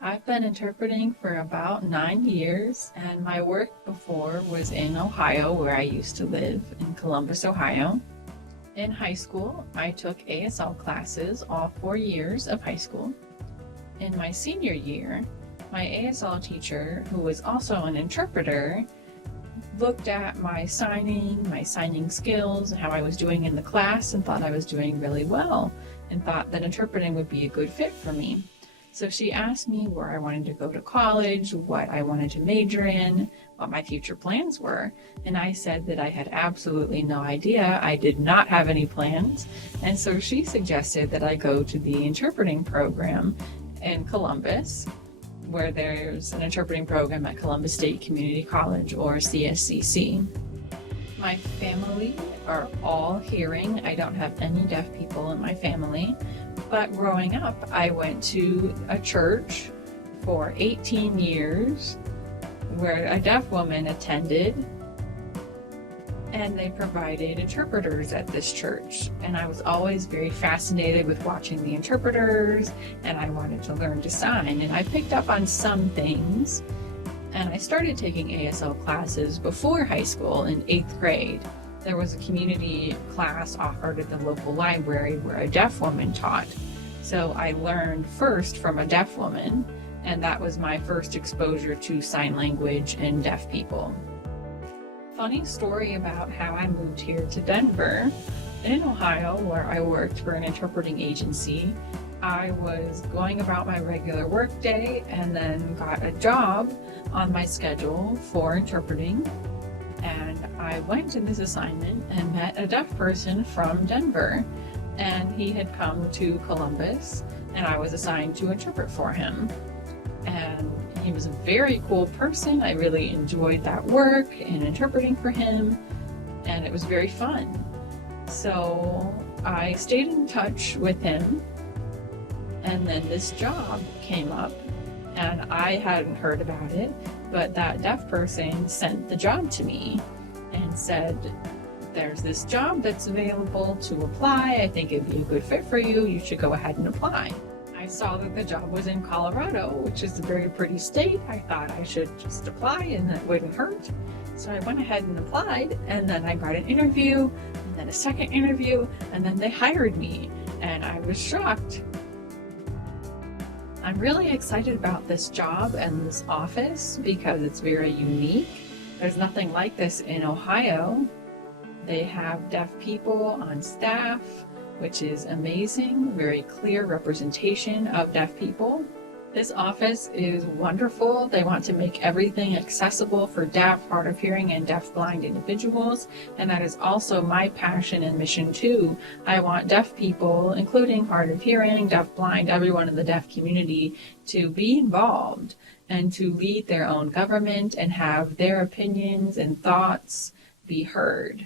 I've been interpreting for about 9 years, and my work before was in Ohio, where I used to live in Columbus, Ohio. In high school, I took ASL classes all 4 years of high school. In my senior year, my ASL teacher, who was also an interpreter, looked at my signing skills, and how I was doing in the class, and thought I was doing really well, and thought that interpreting would be a good fit for me. So she asked me where I wanted to go to college, what I wanted to major in, what my future plans were. And I said that I had absolutely no idea. I did not have any plans. And so she suggested that I go to the interpreting program in Columbus, where there's an interpreting program at Columbus State Community College, or CSCC. My family are all hearing. I don't have any deaf people in my family. But growing up, I went to a church for 18 years where a deaf woman attended, and they provided interpreters at this church. And I was always very fascinated with watching the interpreters, and I wanted to learn to sign. And I picked up on some things, and I started taking ASL classes before high school in 8th grade. There was a community class offered at the local library where a deaf woman taught. So I learned first from a deaf woman, and that was my first exposure to sign language and deaf people. Funny story about how I moved here to Denver. In Ohio, where I worked for an interpreting agency, I was going about my regular work day and then got a job on my schedule for interpreting. And I went to this assignment and met a deaf person from Denver, and he had come to Columbus, and I was assigned to interpret for him. And he was a very cool person. I really enjoyed that work and interpreting for him, and it was very fun. So I stayed in touch with him, and then this job came up, and I hadn't heard about it, but that deaf person sent the job to me and said, there's this job that's available to apply. I think it'd be a good fit for you. You should go ahead and apply. I saw that the job was in Colorado, which is a very pretty state. I thought I should just apply and that wouldn't hurt. So I went ahead and applied, and then I got an interview, and then a second interview, and then they hired me, and I was shocked. I'm really excited about this job and this office because it's very unique. There's nothing like this in Ohio. They have deaf people on staff, which is amazing. Very clear representation of deaf people. This office is wonderful. They want to make everything accessible for deaf, hard of hearing, and deaf-blind individuals. And that is also my passion and mission too. I want deaf people, including hard of hearing, deaf-blind, everyone in the deaf community, to be involved and to lead their own government and have their opinions and thoughts be heard.